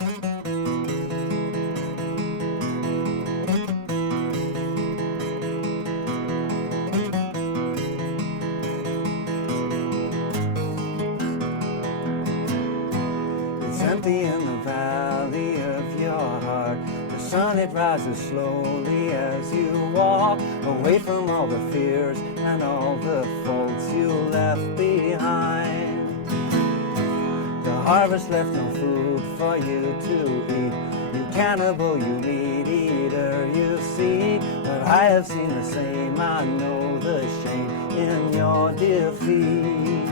It's empty in the valley of your heart. The sun, it rises slowly as you walk away from all the fears and all the faults you left behind. The harvest left no food for you to eat. You cannibal, you meat eater, you see. But I have seen the same, I know the shame in your defeat.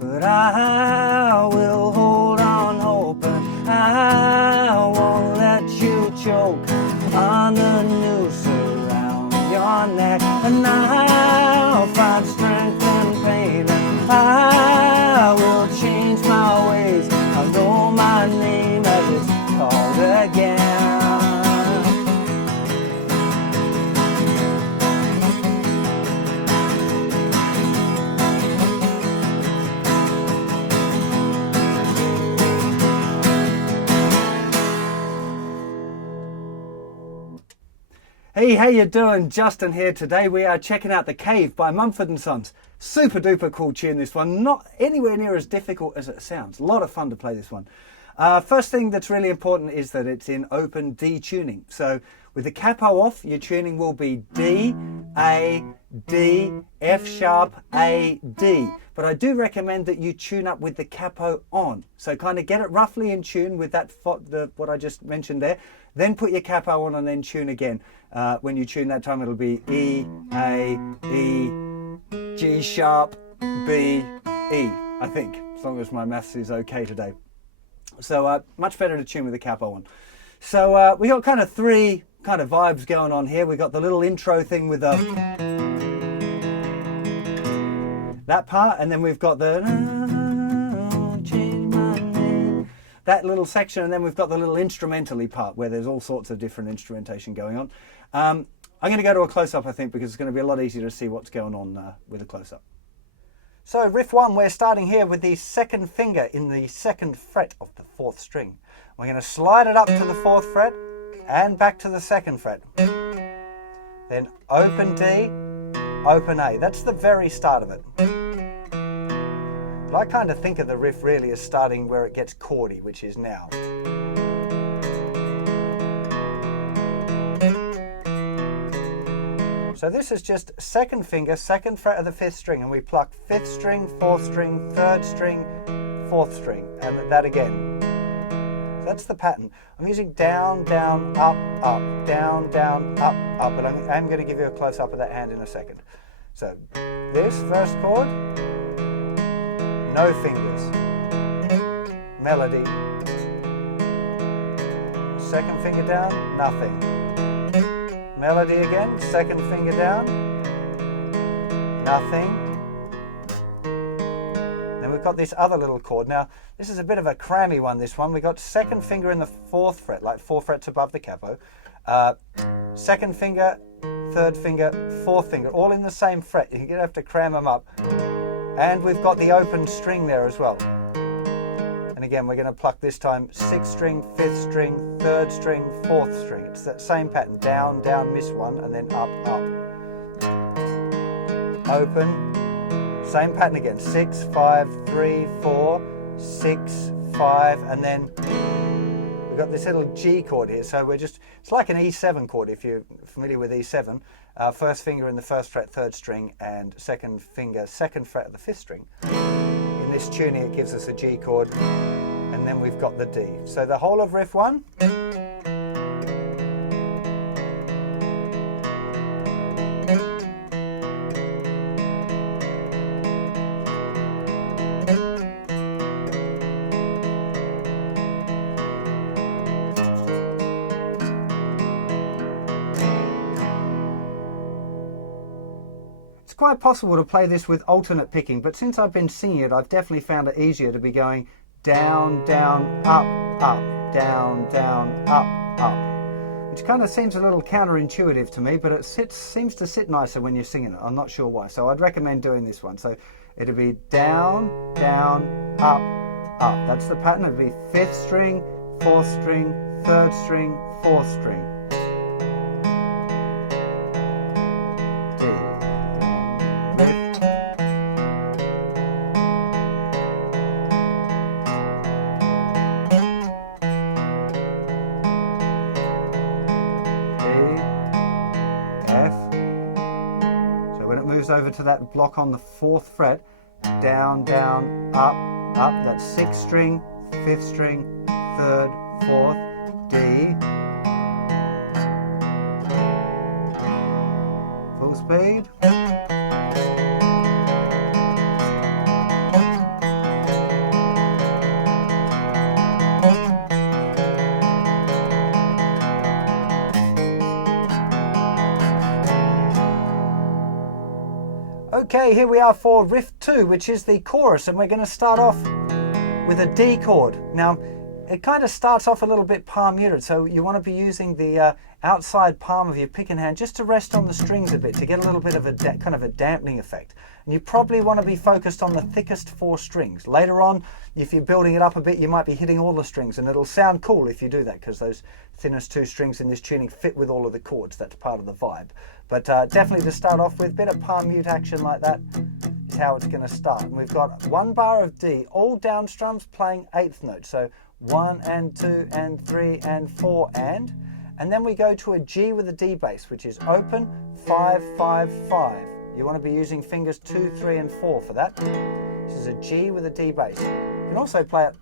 But I will hold on hoping I won't let you choke on the noose around your neck. And I'll find strength in pain, and I will change my ways. I'll know my name as it's called again. Hey, how you doing? Justin here. Today we are checking out The Cave by Mumford & Sons. Super duper cool tune, this one. Not anywhere near as difficult as it sounds. A lot of fun to play this one. First thing that's really important is that it's in open D tuning. So with the capo off, your tuning will be D, A, D, F sharp, A, D. But I do recommend that you tune up with the capo on. So kind of get it roughly in tune with that what I just mentioned there. Then put your capo on and then tune again. When you tune that time, it'll be E, A, E, G sharp, B, E, I think, as long as my maths is okay today. So much better to tune with the capo on. So we got kind of three kind of vibes going on here. We got the little intro thing with that part, and then we've got the change my name, that little section, and then we've got the little instrumentally part where there's all sorts of different instrumentation going on. I'm going to go to a close-up, I think, because it's going to be a lot easier to see what's going on with a close-up. So riff 1, we're starting here with the second finger in the 2nd fret of the 4th string. We're going to slide it up to the 4th fret and back to the 2nd fret. Then open D, open A. That's the very start of it. But I kind of think of the riff really as starting where it gets chordy, which is now. So this is just 2nd finger, 2nd fret of the 5th string, and we pluck 5th string, 4th string, 3rd string, 4th string, and that again. So that's the pattern. I'm using down, down, up, up, down, down, up, up, but I'm going to give you a close-up of that hand in a second. So this first chord, no fingers, melody, 2nd finger down, nothing. Melody again, 2nd finger down, nothing. Then we've got this other little chord. Now, this is a bit of a crammy one, this one. We've got 2nd finger in the 4th fret, like 4 frets above the capo. 2nd finger, 3rd finger, 4th finger, all in the same fret. You're going to have to cram them up. And we've got the open string there as well. And again, we're going to pluck this time 6th string, 5th string, 3rd string, 4th string. It's that same pattern. Down, down, miss one, and then up, up. Open. Same pattern again. 6, 5, 3, 4, 6, 5, and then we've got this little G chord here. So we're just, it's like an E7 chord if you're familiar with E7. 1st finger in the 1st fret, 3rd string, and 2nd finger, 2nd fret of the 5th string. In this tuning, it gives us a G chord, and then we've got the D. So the whole of riff 1. Quite possible to play this with alternate picking, but since I've been singing it, I've definitely found it easier to be going down, down, up, up, down, down, up, up, which kind of seems a little counterintuitive to me, but it seems to sit nicer when you're singing it. I'm not sure why, so I'd recommend doing this one. So it'll be down, down, up, up. That's the pattern. It'd be 5th string, 4th string, 3rd string, 4th string. D, lift. D, F. So when it moves over to that block on the 4th fret, down, down, up, up, that's 6th string, 5th string, 3rd, 4th, D. Full speed. Okay, here we are for Riff 2, which is the chorus, and we're going to start off with a D chord. Now, it kind of starts off a little bit palm muted, so you want to be using the outside palm of your picking hand just to rest on the strings a bit, to get a little bit of a kind of a dampening effect. And you probably want to be focused on the thickest 4 strings. Later on, if you're building it up a bit, you might be hitting all the strings, and it'll sound cool if you do that, because those thinnest 2 strings in this tuning fit with all of the chords. That's part of the vibe. But definitely to start off with, a bit of palm mute action like that is how it's going to start. And we've got 1 bar of D, all down strums playing 8th notes. So 1 and 2 and 3 and 4 and then we go to a G with a D bass, which is open 5 5 5. You want to be using fingers 2, 3 and 4 for that. This is a G with a D bass. You can also play it,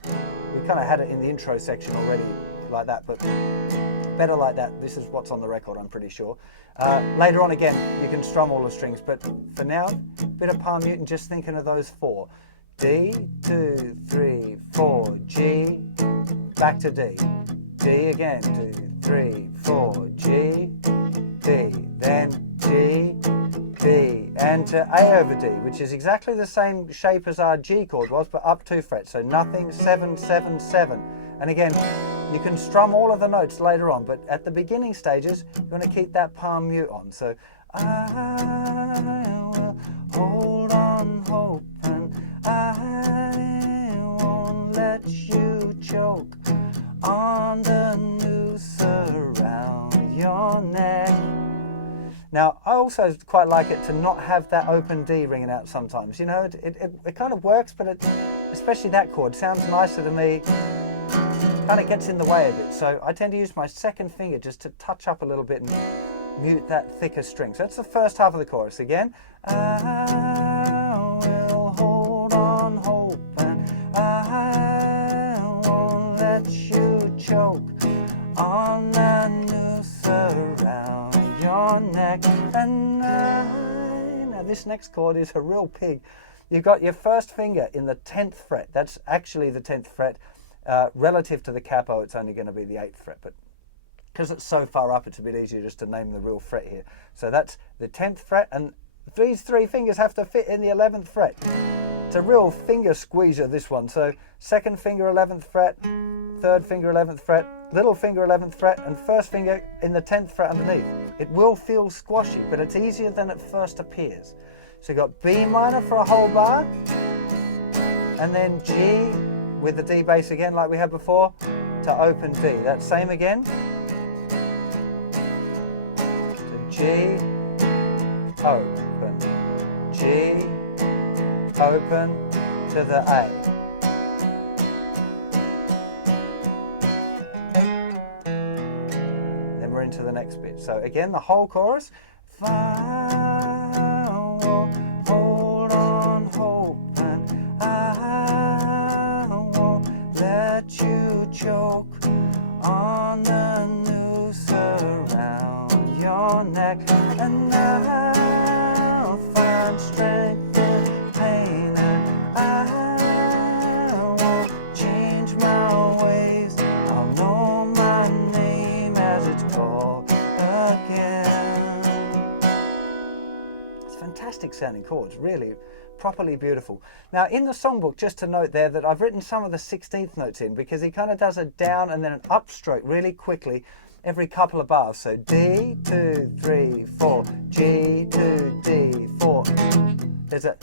we kind of had it in the intro section already like that, but better like that. This is what's on the record, I'm pretty sure. Later on again, you can strum all the strings, but for now, bit of palm mute and just thinking of those 4. D, 2, 3, 4, G, back to D. D again, 2, 3, 4, G, D, then G, D, and to A over D, which is exactly the same shape as our G chord was, but up 2 frets, so nothing, 7, 7, 7. And again, you can strum all of the notes later on, but at the beginning stages, you want to keep that palm mute on. So, I will hold on hoping I won't let you choke on the noose around your neck. Now, I also quite like it to not have that open D ringing out sometimes. You know, it kind of works, but especially that chord sounds nicer to me. Kind of gets in the way a bit, so I tend to use my 2nd finger just to touch up a little bit and mute that thicker string. So that's the first half of the chorus. Again, I will hold on hoping I won't let you choke on that noose around your neck. And now this next chord is a real pig. You've got your 1st finger in the 10th fret. That's actually the 10th fret. Relative to the capo, it's only going to be the 8th fret, but because it's so far up, it's a bit easier just to name the real fret here. So that's the 10th fret, and these 3 fingers have to fit in the 11th fret. It's a real finger squeezer, this one. So 2nd finger 11th fret, 3rd finger 11th fret, little finger 11th fret, and 1st finger in the 10th fret underneath. It will feel squashy, but it's easier than it first appears. So you've got B minor for a whole bar, and then G with the D bass again like we had before to open D. That same again. To G, open, G, open to the A. Then we're into the next bit. So again, the whole chorus. Hold on, hoping I won't let you choke on the noose around your neck, and I'll find strength in pain, and I won't change my ways. I'll know my name as it's called again. It's fantastic sounding chords, really. Properly beautiful. Now in the songbook, just to note there that I've written some of the 16th notes in, because he kind of does a down and then an up stroke really quickly every couple of bars. So D, 2, 3, 4, G, 2, D, 4. There's a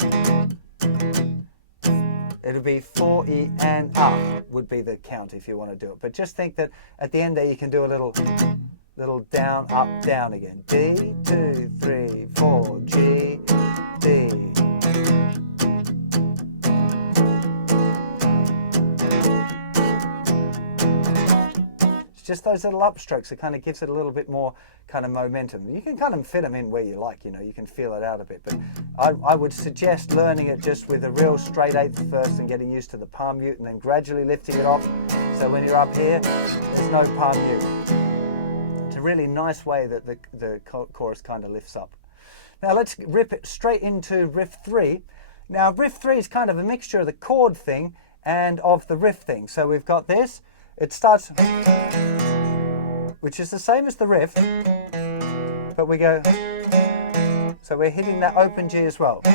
It'll be 4 E and up would be the count if you want to do it. But just think that at the end there you can do a little down, up, down again. D, 2, 3, 4, G, D. Just those little upstrokes, it kind of gives it a little bit more kind of momentum. You can kind of fit them in where you like, you know, you can feel it out a bit. But I would suggest learning it just with a real straight eighth first and getting used to the palm mute and then gradually lifting it off. So when you're up here, there's no palm mute. It's a really nice way that the chorus kind of lifts up. Now let's rip it straight into riff 3. Now riff 3 is kind of a mixture of the chord thing and of the riff thing. So we've got this. It starts, which is the same as the riff, but we go, so we're hitting that open G as well. So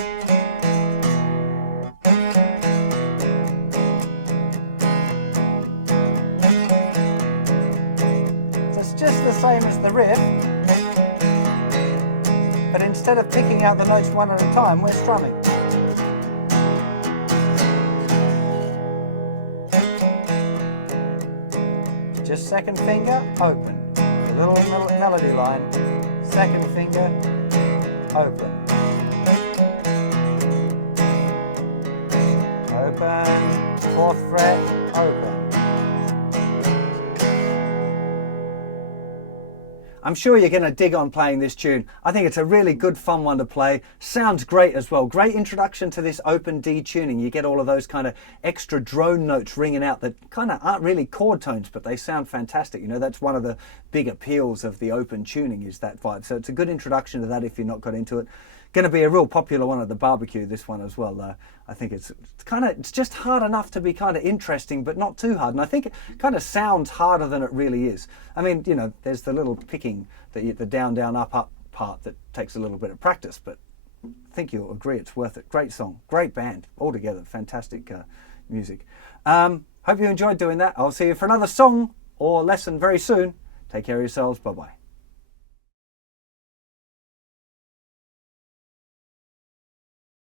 it's just the same as the riff, but instead of picking out the notes one at a time, we're strumming. Just second finger, open. A little melody line. Second finger, open. Open. Fourth fret, open. I'm sure you're going to dig on playing this tune. I think it's a really good fun one to play. Sounds great as well. Great introduction to this open D tuning. You get all of those kind of extra drone notes ringing out that kind of aren't really chord tones, but they sound fantastic. You know, that's one of the big appeals of the open tuning is that vibe. So it's a good introduction to that if you're not got into it. Going to be a real popular one at the barbecue, this one as well. I think it's just hard enough to be kind of interesting, but not too hard. And I think it kind of sounds harder than it really is. I mean, you know, there's the little picking, the down, down, up, up part that takes a little bit of practice, but I think you'll agree it's worth it. Great song, great band, altogether, fantastic music. Hope you enjoyed doing that. I'll see you for another song or lesson very soon. Take care of yourselves. Bye-bye.